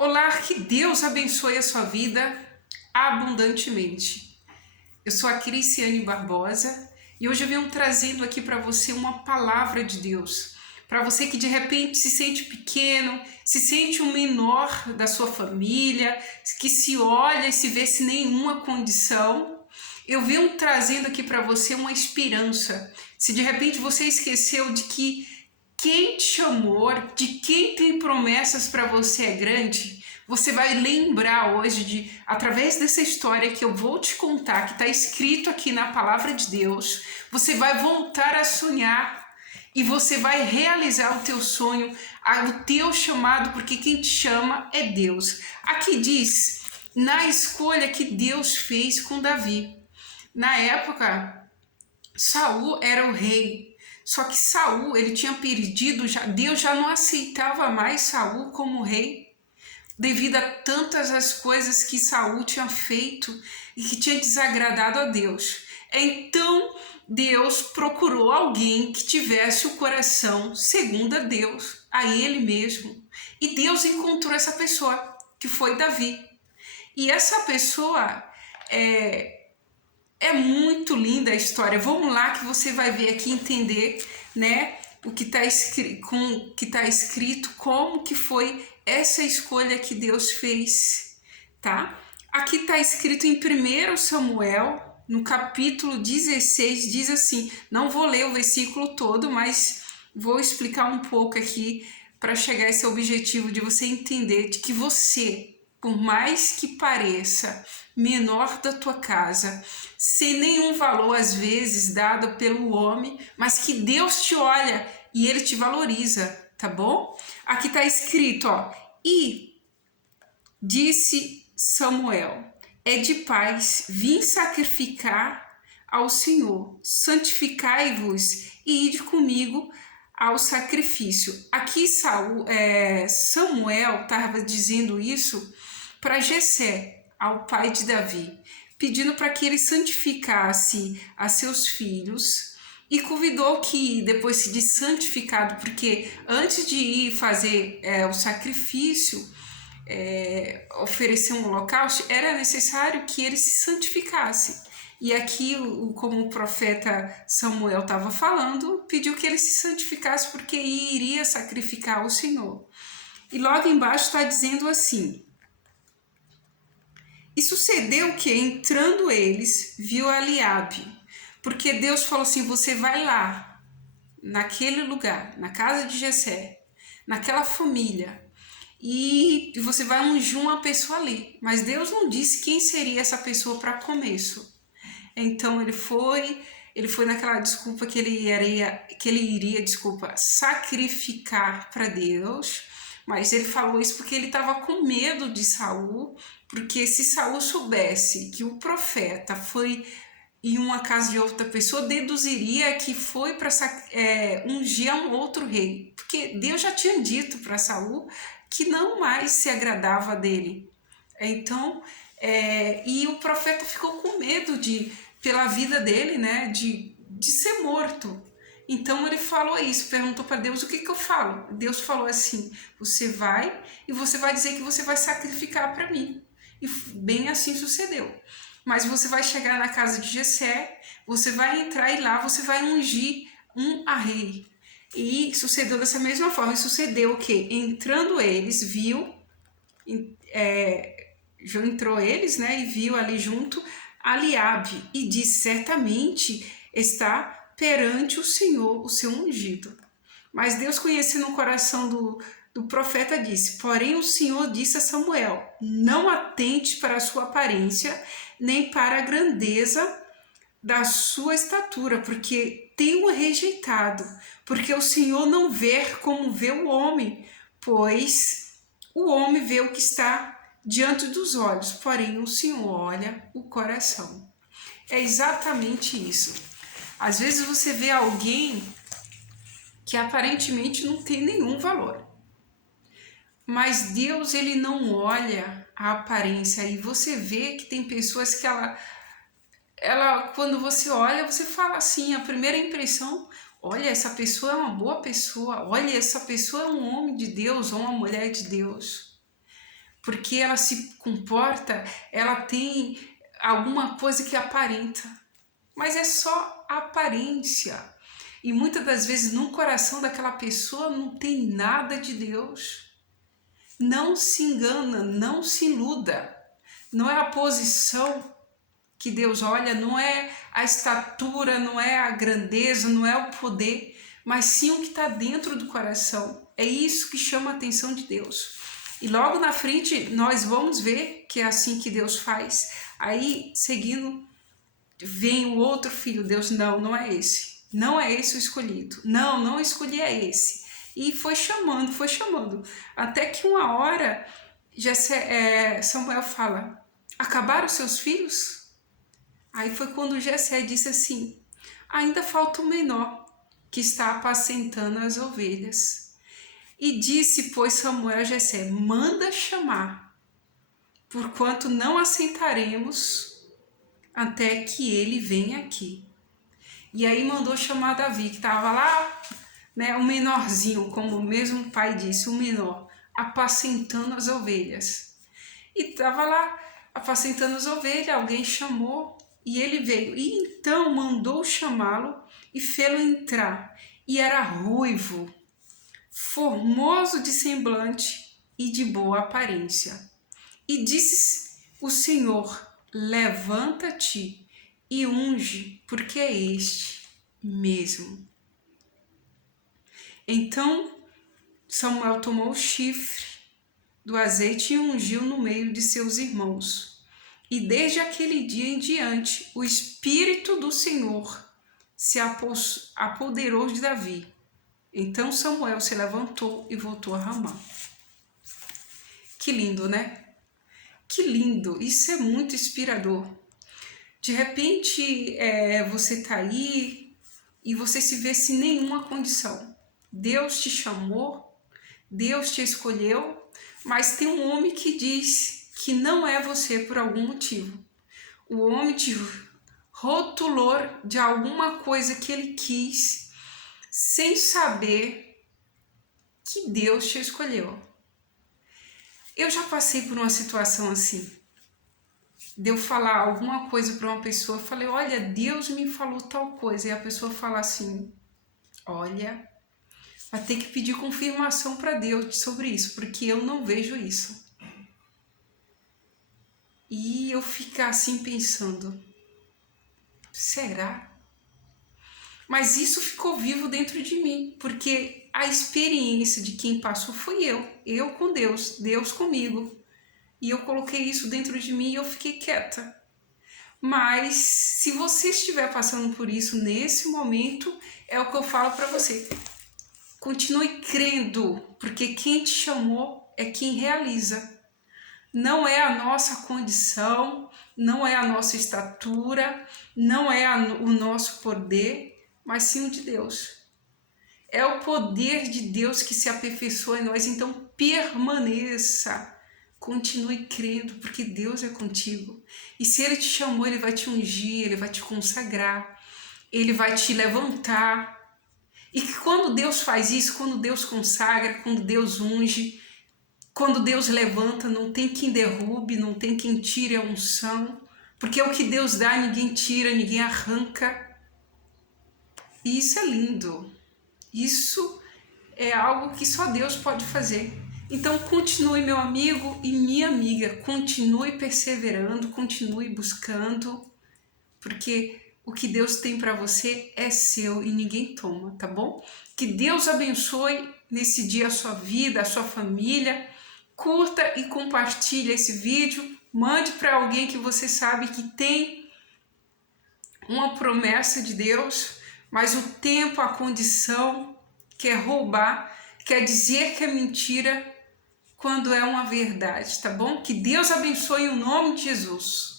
Olá, que Deus abençoe a sua vida abundantemente. Eu sou a Criciane Barbosa e hoje eu venho trazendo aqui para você uma palavra de Deus. Para você que de repente se sente pequeno, se sente o menor da sua família, que se olha e se vê sem nenhuma condição, eu venho trazendo aqui para você uma esperança. Se de repente você esqueceu de que quem te chamou, de quem tem promessas para você é grande, você vai lembrar hoje através dessa história que eu vou te contar, que está escrito aqui na palavra de Deus, você vai voltar a sonhar e você vai realizar o teu sonho, o teu chamado, porque quem te chama é Deus. Aqui diz, na escolha que Deus fez com Davi. Na época, Saul era o rei. Só que Saul, ele tinha perdido, Deus já não aceitava mais Saul como rei, devido a tantas as coisas que Saul tinha feito e que tinha desagradado a Deus. Então, Deus procurou alguém que tivesse o coração segundo a Deus, a ele mesmo. E Deus encontrou essa pessoa, que foi Davi. E essa pessoa é muito linda a história. Vamos lá que você vai ver aqui, entender, né, o que está escrito, como que foi essa escolha que Deus fez, tá? Aqui está escrito em 1 Samuel, no capítulo 16, diz assim, não vou ler o versículo todo, mas vou explicar um pouco aqui para chegar a esse objetivo de você entender de que você, por mais que pareça menor da tua casa, sem nenhum valor às vezes dado pelo homem, mas que Deus te olha e Ele te valoriza, tá bom? Aqui tá escrito, ó, e disse Samuel, é de paz, vim sacrificar ao Senhor, santificai-vos e ide comigo ao sacrifício. Aqui Samuel estava dizendo isso para Jessé, ao pai de Davi, pedindo para que ele santificasse a seus filhos e convidou que, depois de santificado, porque antes de ir fazer o sacrifício, oferecer um holocausto, era necessário que ele se santificasse. E aqui, como o profeta Samuel estava falando, pediu que ele se santificasse porque iria sacrificar ao Senhor. E logo embaixo está dizendo assim, e sucedeu que, entrando eles, viu Eliabe, porque Deus falou assim, você vai lá, naquele lugar, na casa de Jessé, naquela família, e você vai ungir uma pessoa ali. Mas Deus não disse quem seria essa pessoa para começo. Então ele foi naquela desculpa que ele iria, sacrificar para Deus. Mas ele falou isso porque ele estava com medo de Saul, porque se Saul soubesse que o profeta foi em uma casa de outra pessoa, deduziria que foi para ungir um outro rei, porque Deus já tinha dito para Saul que não mais se agradava dele. Então, e o profeta ficou com medo pela vida dele, né, de ser morto. Então ele falou isso, perguntou para Deus, o que eu falo? Deus falou assim, você vai e você vai dizer que você vai sacrificar para mim. E bem assim sucedeu. Mas você vai chegar na casa de Jessé, você vai entrar e lá você vai ungir a rei. E sucedeu dessa mesma forma. E sucedeu que, entrando eles, entrou eles, né, e viu ali junto Eliabe, e disse, certamente está perante o Senhor, o seu ungido. Mas Deus, conhecendo o coração do profeta, disse, porém o Senhor disse a Samuel, não atente para a sua aparência, nem para a grandeza da sua estatura, porque tenho rejeitado, porque o Senhor não vê como vê o homem, pois o homem vê o que está diante dos olhos, porém o Senhor olha o coração. É exatamente isso. Às vezes você vê alguém que aparentemente não tem nenhum valor, mas Deus, ele não olha a aparência, e você vê que tem pessoas que ela quando você olha, você fala assim, a primeira impressão, olha, essa pessoa é uma boa pessoa, olha, essa pessoa é um homem de Deus ou uma mulher de Deus. porque ela se comporta, ela tem alguma coisa que aparenta, mas é só aparência. E muitas das vezes no coração daquela pessoa não tem nada de Deus. Não se engana, não se iluda. Não é a posição que Deus olha, não é a estatura, não é a grandeza, não é o poder, mas sim o que está dentro do coração. É isso que chama a atenção de Deus. E logo na frente nós vamos ver que é assim que Deus faz. Aí, seguindo, vem o outro filho. Deus, não é esse. Não é esse o escolhido. Não escolhi, é esse. E foi chamando. Até que uma hora Samuel fala, acabaram seus filhos? Aí foi quando Jessé disse assim, ainda falta o menor, que está apacentando as ovelhas. E disse, pois, Samuel a Jessé, manda chamar, porquanto não assentaremos até que ele venha aqui. E aí mandou chamar Davi, que estava lá, né, o menorzinho, como o mesmo pai disse, o menor, apacentando as ovelhas. E estava lá, apacentando as ovelhas, alguém chamou e ele veio. E então mandou chamá-lo e fê-lo entrar. E era ruivo, formoso de semblante e de boa aparência. E disse o Senhor, levanta-te e unge, porque é este mesmo. Então Samuel tomou o chifre do azeite e ungiu no meio de seus irmãos. E desde aquele dia em diante, o Espírito do Senhor se apoderou de Davi. Então Samuel se levantou e voltou a Ramá. Que lindo, né? Que lindo! Isso é muito inspirador. De repente, você tá aí e você se vê sem nenhuma condição. Deus te chamou, Deus te escolheu, mas tem um homem que diz que não é você por algum motivo. O homem te rotulou de alguma coisa que ele quis, sem saber que Deus te escolheu. Eu já passei por uma situação assim, de eu falar alguma coisa para uma pessoa, eu falei, olha, Deus me falou tal coisa, e a pessoa fala assim, olha, vai ter que pedir confirmação para Deus sobre isso, porque eu não vejo isso. E eu ficar assim pensando, será? Mas isso ficou vivo dentro de mim, porque a experiência de quem passou foi eu com Deus, Deus comigo. E eu coloquei isso dentro de mim e eu fiquei quieta. Mas se você estiver passando por isso nesse momento, é o que eu falo para você. Continue crendo, porque quem te chamou é quem realiza. Não é a nossa condição, não é a nossa estatura, não é o nosso poder, mas sim o de Deus. É o poder de Deus que se aperfeiçoa em nós, então permaneça. Continue crendo, porque Deus é contigo. E se Ele te chamou, Ele vai te ungir, Ele vai te consagrar, Ele vai te levantar. E que quando Deus faz isso, quando Deus consagra, quando Deus unge, quando Deus levanta, não tem quem derrube, não tem quem tire a unção, porque o que Deus dá, ninguém tira, ninguém arranca. E isso é lindo. Isso é algo que só Deus pode fazer. Então continue, meu amigo e minha amiga, continue perseverando, continue buscando, porque o que Deus tem para você é seu e ninguém toma, tá bom? Que Deus abençoe nesse dia a sua vida, a sua família. Curta e compartilhe esse vídeo, mande para alguém que você sabe que tem uma promessa de Deus, mas o tempo, a condição quer roubar, quer dizer que é mentira, quando é uma verdade, tá bom? Que Deus abençoe em nome de Jesus.